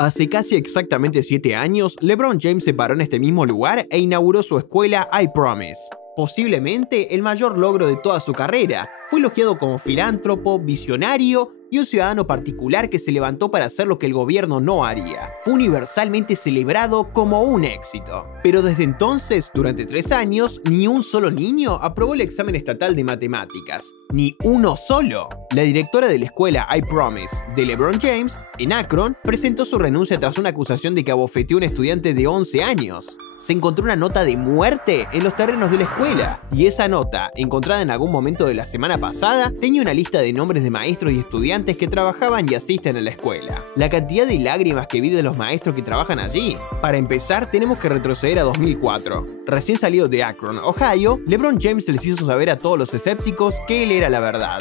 Hace casi exactamente 7 años, LeBron James se paró en este mismo lugar e inauguró su escuela I Promise. Posiblemente el mayor logro de toda su carrera. Fue elogiado como filántropo, visionario y un ciudadano particular que se levantó para hacer lo que el gobierno no haría. Fue universalmente celebrado como un éxito. Pero desde entonces, durante 3 años, ni un solo niño aprobó el examen estatal de matemáticas. Ni uno solo. La directora de la escuela I Promise de LeBron James, en Akron, presentó su renuncia tras una acusación de que abofeteó a un estudiante de 11 años. Se encontró una nota de muerte en los terrenos de la escuela, y esa nota, encontrada en algún momento de la semana pasada, tenía una lista de nombres de maestros y estudiantes que trabajaban y asisten a la escuela. La cantidad de lágrimas que vi de los maestros que trabajan allí. Para empezar, tenemos que retroceder a 2004. Recién salido de Akron, Ohio, LeBron James les hizo saber a todos los escépticos que él era la verdad.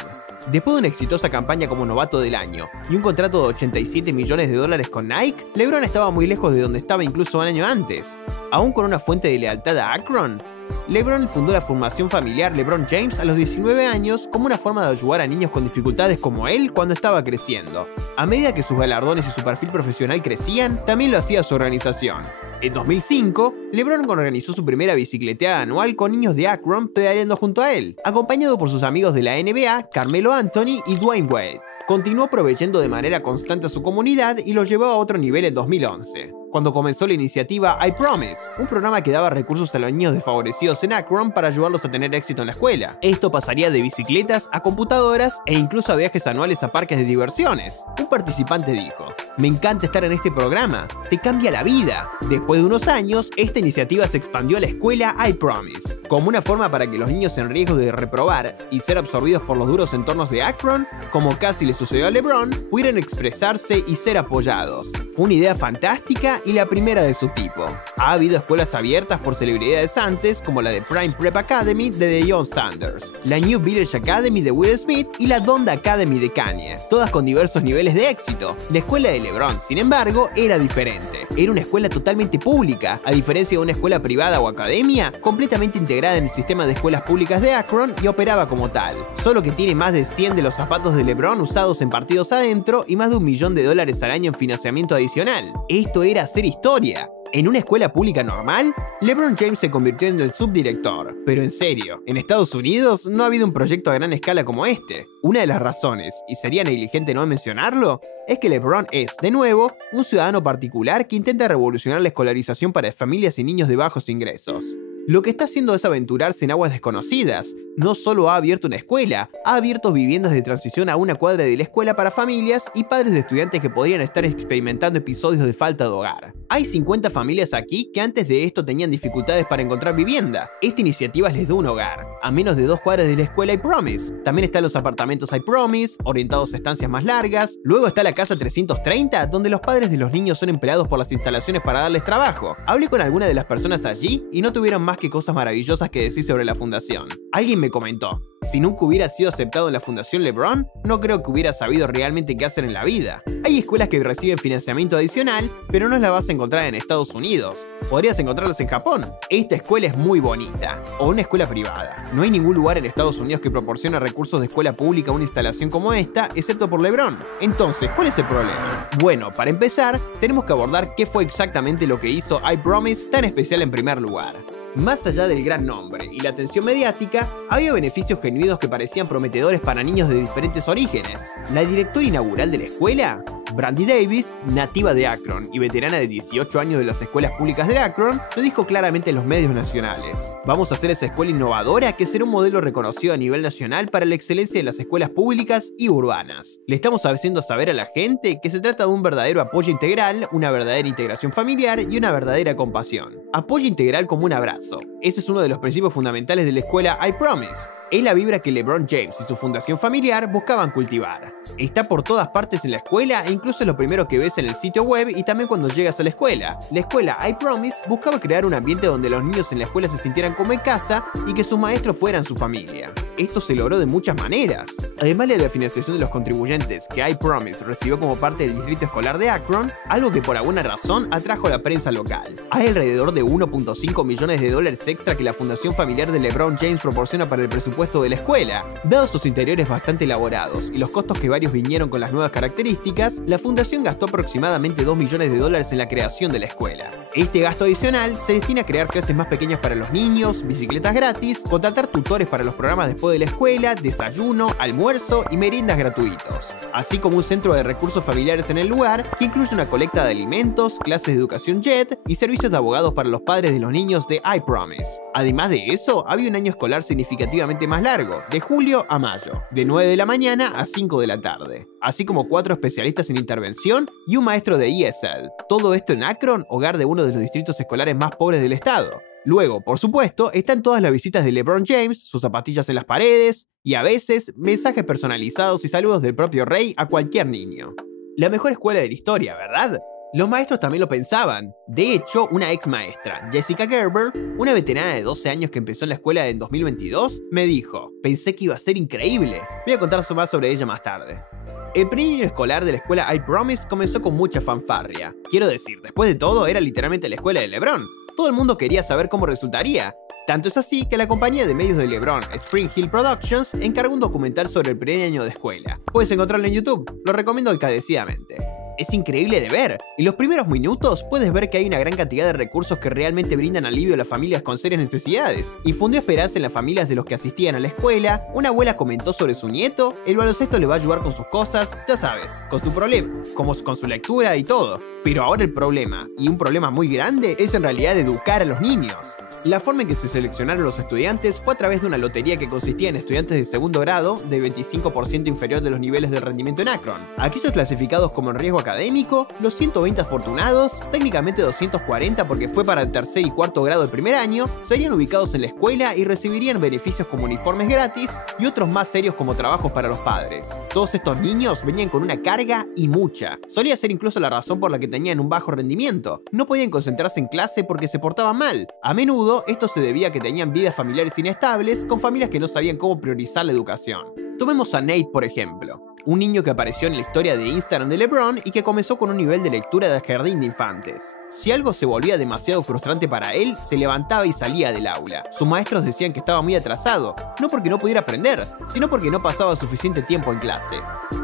Después de una exitosa campaña como novato del año y un contrato de 87 millones de dólares con Nike, LeBron estaba muy lejos de donde estaba incluso un año antes. Aún con una fuente de lealtad a Akron, LeBron fundó la formación familiar LeBron James a los 19 años como una forma de ayudar a niños con dificultades como él cuando estaba creciendo. A medida que sus galardones y su perfil profesional crecían, también lo hacía su organización. En 2005, LeBron organizó su primera bicicleteada anual con niños de Akron pedaleando junto a él, acompañado por sus amigos de la NBA, Carmelo Anthony y Dwayne Wade. Continuó proveyendo de manera constante a su comunidad y lo llevó a otro nivel en 2011, cuando comenzó la iniciativa I Promise, un programa que daba recursos a los niños desfavorecidos en Akron para ayudarlos a tener éxito en la escuela. Esto pasaría de bicicletas a computadoras e incluso a viajes anuales a parques de diversiones. Un participante dijo: "Me encanta estar en este programa, te cambia la vida". Después de unos años, esta iniciativa se expandió a la escuela I Promise, como una forma para que los niños en riesgo de reprobar y ser absorbidos por los duros entornos de Akron, como casi le sucedió a LeBron, pudieran expresarse y ser apoyados. Fue una idea fantástica y la primera de su tipo. Ha habido escuelas abiertas por celebridades antes, como la de Prime Prep Academy de Deion Sanders, la New Village Academy de Will Smith y la Donda Academy de Kanye, todas con diversos niveles de éxito. La escuela de LeBron, sin embargo, era diferente. Era una escuela totalmente pública, a diferencia de una escuela privada o academia, completamente integrada en el sistema de escuelas públicas de Akron y operaba como tal. Solo que tiene más de 100 de los zapatos de LeBron usados en partidos adentro y más de $1 millón al año en financiamiento adicional. Esto era hacer historia. En una escuela pública normal, LeBron James se convirtió en el subdirector. Pero en serio, en Estados Unidos no ha habido un proyecto a gran escala como este. Una de las razones, y sería negligente no mencionarlo, es que LeBron es, de nuevo, un ciudadano particular que intenta revolucionar la escolarización para familias y niños de bajos ingresos. Lo que está haciendo es aventurarse en aguas desconocidas. No solo ha abierto una escuela, ha abierto viviendas de transición a una cuadra de la escuela para familias y padres de estudiantes que podrían estar experimentando episodios de falta de hogar. Hay 50 familias aquí que antes de esto tenían dificultades para encontrar vivienda. Esta iniciativa les da un hogar, a menos de 2 cuadras de la escuela I Promise. También están los apartamentos I Promise, orientados a estancias más largas. Luego está la casa 330, donde los padres de los niños son empleados por las instalaciones para darles trabajo. Hablé con algunas de las personas allí y no tuvieron más que cosas maravillosas que decir sobre la fundación. Alguien me comentó: "Si nunca hubiera sido aceptado en la Fundación LeBron, no creo que hubiera sabido realmente qué hacer en la vida". Hay escuelas que reciben financiamiento adicional, pero no las vas a encontrar en Estados Unidos. Podrías encontrarlas en Japón. Esta escuela es muy bonita. O una escuela privada. No hay ningún lugar en Estados Unidos que proporcione recursos de escuela pública a una instalación como esta, excepto por LeBron. Entonces, ¿cuál es el problema? Bueno, para empezar, tenemos que abordar qué fue exactamente lo que hizo I Promise tan especial en primer lugar. Más allá del gran nombre y la atención mediática, había beneficios genuinos que parecían prometedores para niños de diferentes orígenes. La directora inaugural de la escuela, Brandy Davis, nativa de Akron y veterana de 18 años de las escuelas públicas de Akron, lo dijo claramente en los medios nacionales: "Vamos a hacer esa escuela innovadora que será un modelo reconocido a nivel nacional para la excelencia de las escuelas públicas y urbanas. Le estamos haciendo saber a la gente que se trata de un verdadero apoyo integral, una verdadera integración familiar y una verdadera compasión". Apoyo integral como un abrazo. Ese es uno de los principios fundamentales de la escuela I Promise. Es la vibra que LeBron James y su fundación familiar buscaban cultivar. Está por todas partes en la escuela e incluso es lo primero que ves en el sitio web y también cuando llegas a la escuela. La escuela I Promise buscaba crear un ambiente donde los niños en la escuela se sintieran como en casa y que sus maestros fueran su familia. Esto se logró de muchas maneras. Además de la financiación de los contribuyentes que I Promise recibió como parte del distrito escolar de Akron, algo que por alguna razón atrajo a la prensa local. Hay alrededor de $1.5 millones extra que la fundación familiar de LeBron James proporciona para el presupuesto presupuesto de la escuela. Dados sus interiores bastante elaborados y los costos que varios vinieron con las nuevas características, la fundación gastó aproximadamente $2 millones en la creación de la escuela. Este gasto adicional se destina a crear clases más pequeñas para los niños, bicicletas gratis, contratar tutores para los programas después de la escuela, desayuno, almuerzo y meriendas gratuitos, así como un centro de recursos familiares en el lugar que incluye una colecta de alimentos, clases de educación JET y servicios de abogados para los padres de los niños de I Promise. Además de eso, había un año escolar significativamente más largo, de julio a mayo, de 9 de la mañana a 5 de la tarde, así como 4 especialistas en intervención y un maestro de ESL. Todo esto en Akron, hogar de uno de los distritos escolares más pobres del estado. Luego, por supuesto, están todas las visitas de LeBron James, sus zapatillas en las paredes y a veces mensajes personalizados y saludos del propio rey a cualquier niño. La mejor escuela de la historia, ¿verdad? Los maestros también lo pensaban. De hecho, una ex maestra, Jessica Gerber, una veterana de 12 años que empezó en la escuela en 2022, me dijo: "Pensé que iba a ser increíble". Voy a contar más sobre ella más tarde. El primer año escolar de la escuela I Promise comenzó con mucha fanfarria. Quiero decir, después de todo, era literalmente la escuela de LeBron. Todo el mundo quería saber cómo resultaría. Tanto es así que la compañía de medios de LeBron, Spring Hill Productions, encargó un documental sobre el primer año de escuela. Puedes encontrarlo en YouTube, lo recomiendo encarecidamente. Es increíble de ver. En los primeros minutos puedes ver que hay una gran cantidad de recursos que realmente brindan alivio a las familias con serias necesidades. Infundió esperanza en las familias de los que asistían a la escuela, una abuela comentó sobre su nieto, el baloncesto le va a ayudar con sus cosas, ya sabes, con su problema, como con su lectura y todo. Pero ahora el problema, y un problema muy grande, es en realidad educar a los niños. La forma en que se seleccionaron los estudiantes fue a través de una lotería que consistía en estudiantes de segundo grado de 25% inferior de los niveles de rendimiento en Akron. Aquellos clasificados como en riesgo académico, los 120 afortunados, técnicamente 240 porque fue para el tercer y cuarto grado del primer año, serían ubicados en la escuela y recibirían beneficios como uniformes gratis y otros más serios como trabajos para los padres. Todos estos niños venían con una carga y mucha. Solía ser incluso la razón por la que tenían un bajo rendimiento. No podían concentrarse en clase porque se portaban mal. A menudo esto se debía a que tenían vidas familiares inestables, con familias que no sabían cómo priorizar la educación. Tomemos a Nate, por ejemplo, un niño que apareció en la historia de Instagram de LeBron y que comenzó con un nivel de lectura de jardín de infantes. Si algo se volvía demasiado frustrante para él, se levantaba y salía del aula. Sus maestros decían que estaba muy atrasado, no porque no pudiera aprender, sino porque no pasaba suficiente tiempo en clase.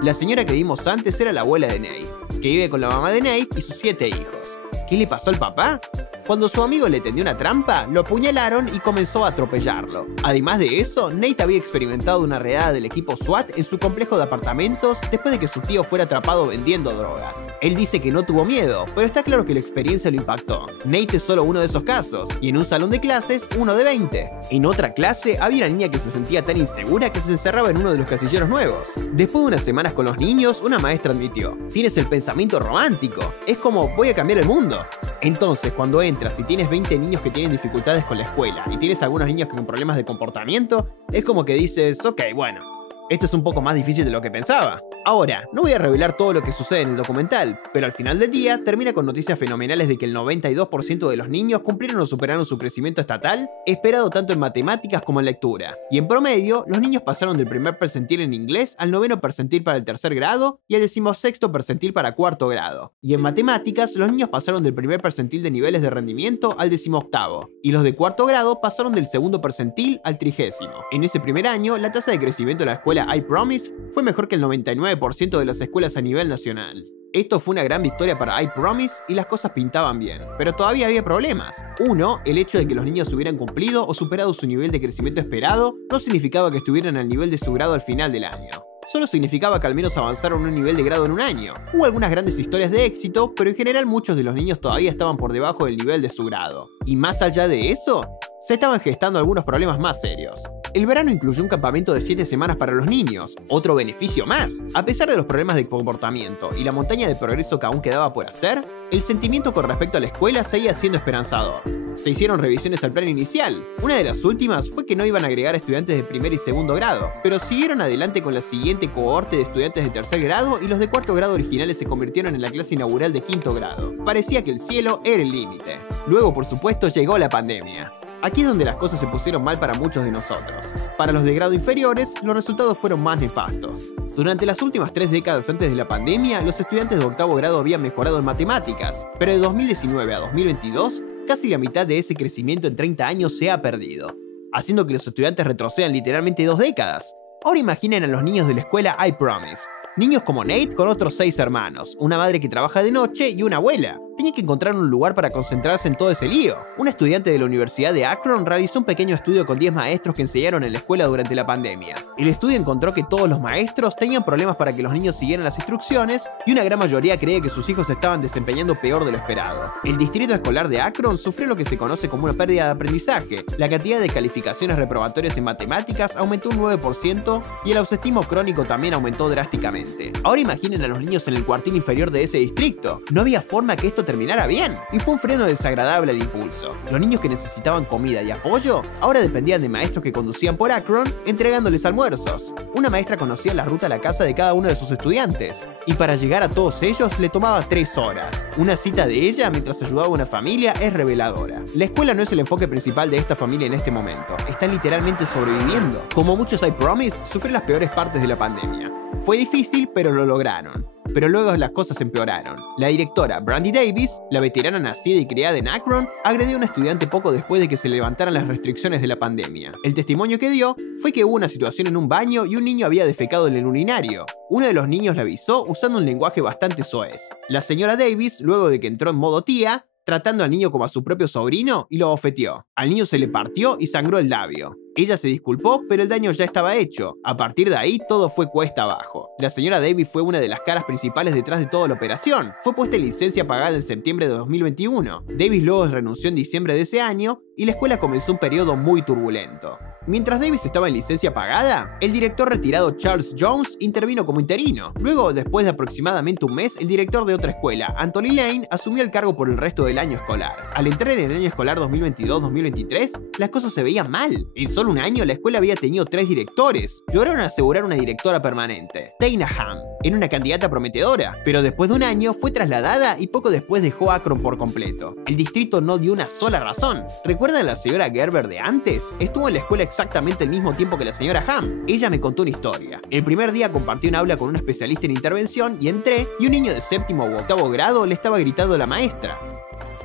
La señora que vimos antes era la abuela de Nate, que vive con la mamá de Nate y sus 7 hijos. ¿Qué le pasó al papá? Cuando su amigo le tendió una trampa, lo apuñalaron y comenzó a atropellarlo. Además de eso, Nate había experimentado una redada del equipo SWAT en su complejo de apartamentos después de que su tío fuera atrapado vendiendo drogas. Él dice que no tuvo miedo, pero está claro que la experiencia lo impactó. Nate es solo uno de esos casos, y en un salón de clases, uno de 20. En otra clase, había una niña que se sentía tan insegura que se encerraba en uno de los casilleros nuevos. Después de unas semanas con los niños, una maestra admitió: "Tienes el pensamiento romántico, es como voy a cambiar el mundo". Entonces, cuando entras y tienes 20 niños que tienen dificultades con la escuela y tienes algunos niños con problemas de comportamiento, es como que dices, ok, bueno, esto es un poco más difícil de lo que pensaba. Ahora, no voy a revelar todo lo que sucede en el documental, pero al final del día termina con noticias fenomenales de que el 92% de los niños cumplieron o superaron su crecimiento estatal, esperado tanto en matemáticas como en lectura. Y en promedio, los niños pasaron del primer percentil en inglés al 9º percentil para el tercer grado y al 16º percentil para cuarto grado. Y en matemáticas, los niños pasaron del primer percentil de niveles de rendimiento al 18º, y los de cuarto grado pasaron del segundo percentil al 30º. En ese primer año, la tasa de crecimiento de la escuela I Promise fue mejor que el 99% de las escuelas a nivel nacional. Esto fue una gran victoria para I Promise y las cosas pintaban bien, pero todavía había problemas. Uno, el hecho de que los niños hubieran cumplido o superado su nivel de crecimiento esperado no significaba que estuvieran al nivel de su grado al final del año. Solo significaba que al menos avanzaron un nivel de grado en un año. Hubo algunas grandes historias de éxito, pero en general muchos de los niños todavía estaban por debajo del nivel de su grado. Y más allá de eso, se estaban gestando algunos problemas más serios. El verano incluyó un campamento de 7 semanas para los niños, otro beneficio más. A pesar de los problemas de comportamiento y la montaña de progreso que aún quedaba por hacer, el sentimiento con respecto a la escuela seguía siendo esperanzador. Se hicieron revisiones al plan inicial. Una de las últimas fue que no iban a agregar estudiantes de primer y segundo grado, pero siguieron adelante con la siguiente cohorte de estudiantes de tercer grado y los de cuarto grado originales se convirtieron en la clase inaugural de quinto grado. Parecía que el cielo era el límite. Luego, por supuesto, llegó la pandemia. Aquí es donde las cosas se pusieron mal para muchos de nosotros. Para los de grado inferiores, los resultados fueron más nefastos. Durante las últimas 3 décadas antes de la pandemia, los estudiantes de octavo grado habían mejorado en matemáticas, pero de 2019 a 2022, casi la mitad de ese crecimiento en 30 años se ha perdido. haciendo que los estudiantes retrocedan literalmente 2 décadas. Ahora imaginen a los niños de la escuela I Promise. Niños como Nate con otros 6 hermanos, una madre que trabaja de noche y una abuela. Tenía que encontrar un lugar para concentrarse en todo ese lío. Un estudiante de la Universidad de Akron realizó un pequeño estudio con 10 maestros que enseñaron en la escuela durante la pandemia. El estudio encontró que todos los maestros tenían problemas para que los niños siguieran las instrucciones y una gran mayoría cree que sus hijos estaban desempeñando peor de lo esperado. El distrito escolar de Akron sufrió lo que se conoce como una pérdida de aprendizaje. La cantidad de calificaciones reprobatorias en matemáticas aumentó un 9% y el ausentismo crónico también aumentó drásticamente. Ahora imaginen a los niños en el cuartil inferior de ese distrito. No había forma que esto terminara bien, y fue un freno desagradable al impulso. Los niños que necesitaban comida y apoyo ahora dependían de maestros que conducían por Akron entregándoles almuerzos. Una maestra conocía la ruta a la casa de cada uno de sus estudiantes, y para llegar a todos ellos le tomaba 3 horas. Una cita de ella mientras ayudaba a una familia es reveladora. La escuela no es el enfoque principal de esta familia en este momento, están literalmente sobreviviendo. Como muchos I Promise, sufrieron las peores partes de la pandemia. Fue difícil, pero lo lograron. Pero luego las cosas empeoraron. La directora Brandy Davis, la veterana nacida y criada en Akron, agredió a un estudiante poco después de que se levantaran las restricciones de la pandemia. El testimonio que dio fue que hubo una situación en un baño y un niño había defecado en el urinario. Uno de los niños la avisó usando un lenguaje bastante soez. La señora Davis, luego de que entró en modo tía, tratando al niño como a su propio sobrino, y lo bofeteó. Al niño se le partió y sangró el labio. Ella se disculpó, pero el daño ya estaba hecho. A partir de ahí, todo fue cuesta abajo. La señora Davis fue una de las caras principales detrás de toda la operación. Fue puesta en licencia pagada en septiembre de 2021. Davis luego renunció en diciembre de ese año y la escuela comenzó un periodo muy turbulento. Mientras Davis estaba en licencia pagada, el director retirado Charles Jones intervino como interino. Luego, después de aproximadamente un mes, el director de otra escuela, Anthony Lane, asumió el cargo por el resto del año escolar. Al entrar en el año escolar 2022-2023, las cosas se veían mal. En solo un año, la escuela había tenido 3 directores. Lograron asegurar una directora permanente, Dana Ham. Era una candidata prometedora, pero después de un año fue trasladada y poco después dejó Akron por completo. El distrito no dio una sola razón. ¿Recuerdan a la señora Gerber de antes? Estuvo en la escuela exactamente el mismo tiempo que la señora Ham. Ella me contó una historia. El primer día compartí un aula con una especialista en intervención y entré, y un niño de 7º u 8º grado le estaba gritando a la maestra.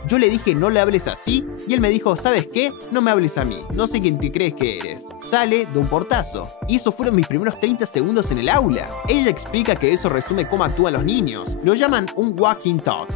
Yo le dije no le hables así y él me dijo, ¿sabes qué? No me hables a mí, no sé quién te crees que eres. Sale de un portazo. Y esos fueron mis primeros 30 segundos en el aula. Ella explica que eso resume cómo actúan los niños. Lo llaman un walking talk.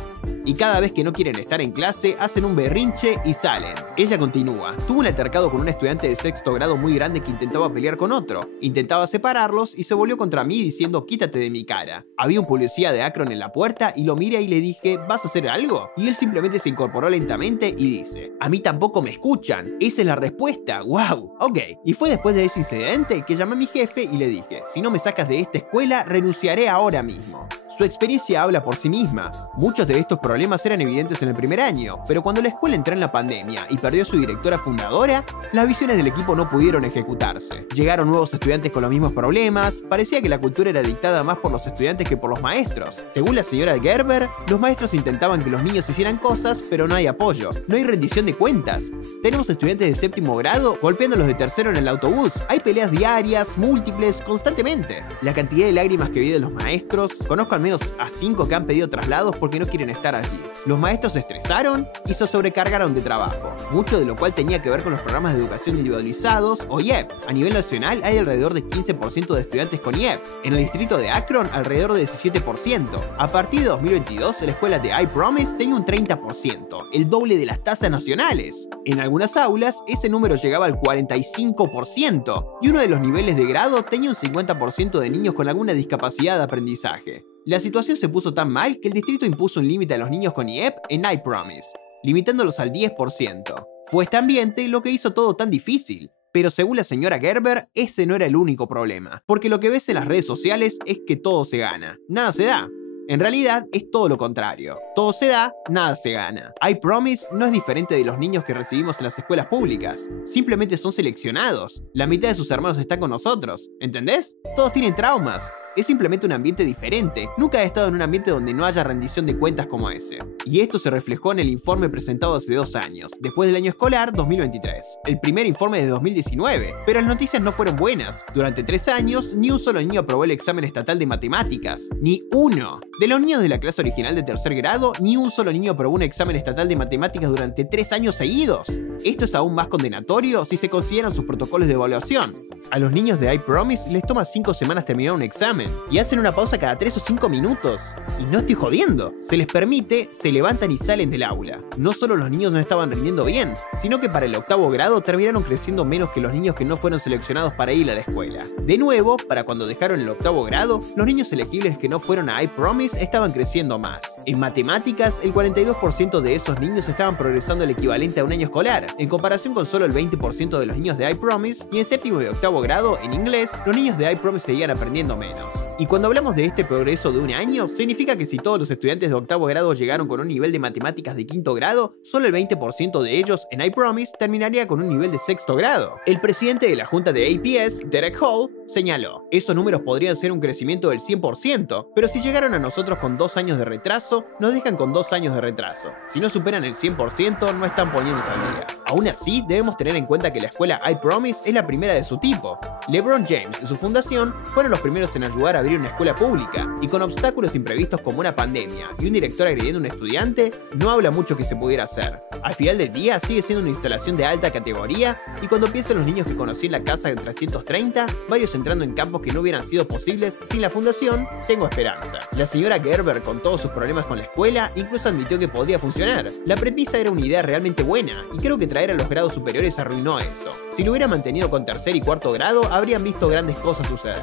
Y cada vez que no quieren estar en clase, hacen un berrinche y salen. Ella continúa. Tuvo un altercado con un estudiante de 6º grado muy grande que intentaba pelear con otro. Intentaba separarlos y se volvió contra mí diciendo, quítate de mi cara. Había un policía de Akron en la puerta y lo miré y le dije, ¿vas a hacer algo? Y él simplemente se incorporó lentamente y dice, a mí tampoco me escuchan. Esa es la respuesta. ¡Wow! Ok. Y fue después de ese incidente que llamé a mi jefe y le dije, si no me sacas de esta escuela, renunciaré ahora mismo. Su experiencia habla por sí misma. Muchos de estos problemas eran evidentes en el primer año, pero cuando la escuela entró en la pandemia y perdió a su directora fundadora, las visiones del equipo no pudieron ejecutarse. Llegaron nuevos estudiantes con los mismos problemas, parecía que la cultura era dictada más por los estudiantes que por los maestros. Según la señora Gerber, los maestros intentaban que los niños hicieran cosas, pero no hay apoyo, no hay rendición de cuentas. Tenemos estudiantes de 7º grado golpeando a los de 3º en el autobús, hay peleas diarias, múltiples, constantemente. La cantidad de lágrimas que vi de los maestros, conozco al menos a 5 que han pedido traslados porque no quieren estar allí. Los maestros se estresaron y se sobrecargaron de trabajo, mucho de lo cual tenía que ver con los programas de educación individualizados o IEP. A nivel nacional hay alrededor de 15% de estudiantes con IEP. En el distrito de Akron, alrededor de 17%. A partir de 2022, la escuela de I Promise tenía un 30%, el doble de las tasas nacionales. En algunas aulas, ese número llegaba al 45%, y uno de los niveles de grado tenía un 50% de niños con alguna discapacidad de aprendizaje. La situación se puso tan mal que el distrito impuso un límite a los niños con IEP en I Promise, limitándolos al 10%. Fue este ambiente lo que hizo todo tan difícil. Pero según la señora Gerber, ese no era el único problema, porque lo que ves en las redes sociales es que todo se gana, nada se da. En realidad es todo lo contrario. Todo se da, nada se gana. I Promise no es diferente de los niños que recibimos en las escuelas públicas. Simplemente son seleccionados. La mitad de sus hermanos están con nosotros. ¿Entendés? Todos tienen traumas. Es simplemente un ambiente diferente. Nunca he estado en un ambiente donde no haya rendición de cuentas como ese. Y esto se reflejó en el informe presentado hace 2 años, después del año escolar 2023. El primer informe de 2019, pero las noticias no fueron buenas. Durante 3 años, ni un solo niño aprobó el examen estatal de matemáticas. Ni uno. De los niños de la clase original de 3er grado, ni un solo niño aprobó un examen estatal de matemáticas durante 3 años seguidos. Esto es aún más condenatorio si se consideran sus protocolos de evaluación. A los niños de I Promise les toma 5 semanas terminar un examen y hacen una pausa cada 3 o 5 minutos. Y no estoy jodiendo. Se les permite, se levantan y salen del aula. No solo los niños no estaban rindiendo bien, sino que para el 8º grado terminaron creciendo menos que los niños que no fueron seleccionados para ir a la escuela. De nuevo, para cuando dejaron el 8º grado, los niños elegibles que no fueron a I Promise estaban creciendo más. En matemáticas, el 42% de esos niños estaban progresando el equivalente a un año escolar, en comparación con solo el 20% de los niños de I Promise, y en 7º y 8º grado, en inglés, los niños de I Promise seguían aprendiendo menos. Y cuando hablamos de este progreso de un año, significa que si todos los estudiantes de 8º grado llegaron con un nivel de matemáticas de 5º grado, solo el 20% de ellos en I Promise terminaría con un nivel de 6º grado. El presidente de la junta de APS, Derek Hall, señaló: esos números podrían ser un crecimiento del 100%, pero si llegaron a nosotros con 2 años de retraso, nos dejan con 2 años de retraso. Si no superan el 100%, no están poniéndose al día. Aún así, debemos tener en cuenta que la escuela I Promise es la primera de su tipo. LeBron James y su fundación fueron los primeros en ayudar a abrir una escuela pública, y con obstáculos imprevistos como una pandemia y un director agrediendo a un estudiante, no habla mucho que se pudiera hacer. Al final del día sigue siendo una instalación de alta categoría, y cuando pienso en los niños que conocí en la casa de 330, varios entrando en campos que no hubieran sido posibles sin la fundación, tengo esperanza. La señora Gerber, con todos sus problemas con la escuela, incluso admitió que podría funcionar. La premisa era una idea realmente buena, y creo que traer a los grados superiores arruinó eso. Si lo hubiera mantenido con 3er y 4º grado, habrían visto grandes cosas suceder.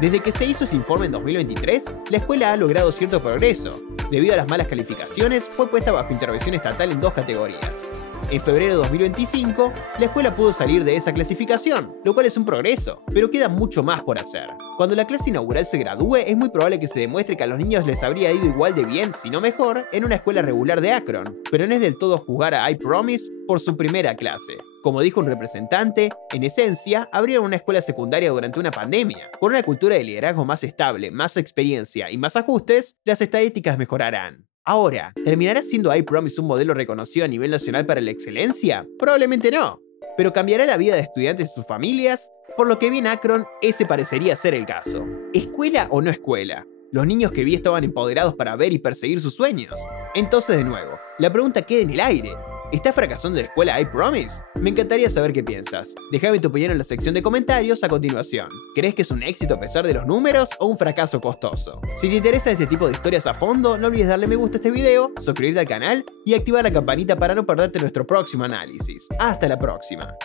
Desde que se hizo ese informe en 2023, la escuela ha logrado cierto progreso. Debido a las malas calificaciones, fue puesta bajo intervención estatal en 2 categorías. En febrero de 2025, la escuela pudo salir de esa clasificación, lo cual es un progreso, pero queda mucho más por hacer. Cuando la clase inaugural se gradúe, es muy probable que se demuestre que a los niños les habría ido igual de bien, si no mejor, en una escuela regular de Akron, pero no es del todo juzgar a I Promise por su primera clase. Como dijo un representante, en esencia, abrieron una escuela secundaria durante una pandemia. Con una cultura de liderazgo más estable, más experiencia y más ajustes, las estadísticas mejorarán. Ahora, ¿terminará siendo I Promise un modelo reconocido a nivel nacional para la excelencia? Probablemente no. ¿Pero cambiará la vida de estudiantes y sus familias? Por lo que vi en Akron, ese parecería ser el caso. ¿Escuela o no escuela? Los niños que vi estaban empoderados para ver y perseguir sus sueños. Entonces, de nuevo, la pregunta queda en el aire. ¿Está fracasando la escuela I Promise? Me encantaría saber qué piensas. Déjame tu opinión en la sección de comentarios a continuación. ¿Crees que es un éxito a pesar de los números o un fracaso costoso? Si te interesa este tipo de historias a fondo, no olvides darle me gusta a este video, suscribirte al canal y activar la campanita para no perderte nuestro próximo análisis. ¡Hasta la próxima!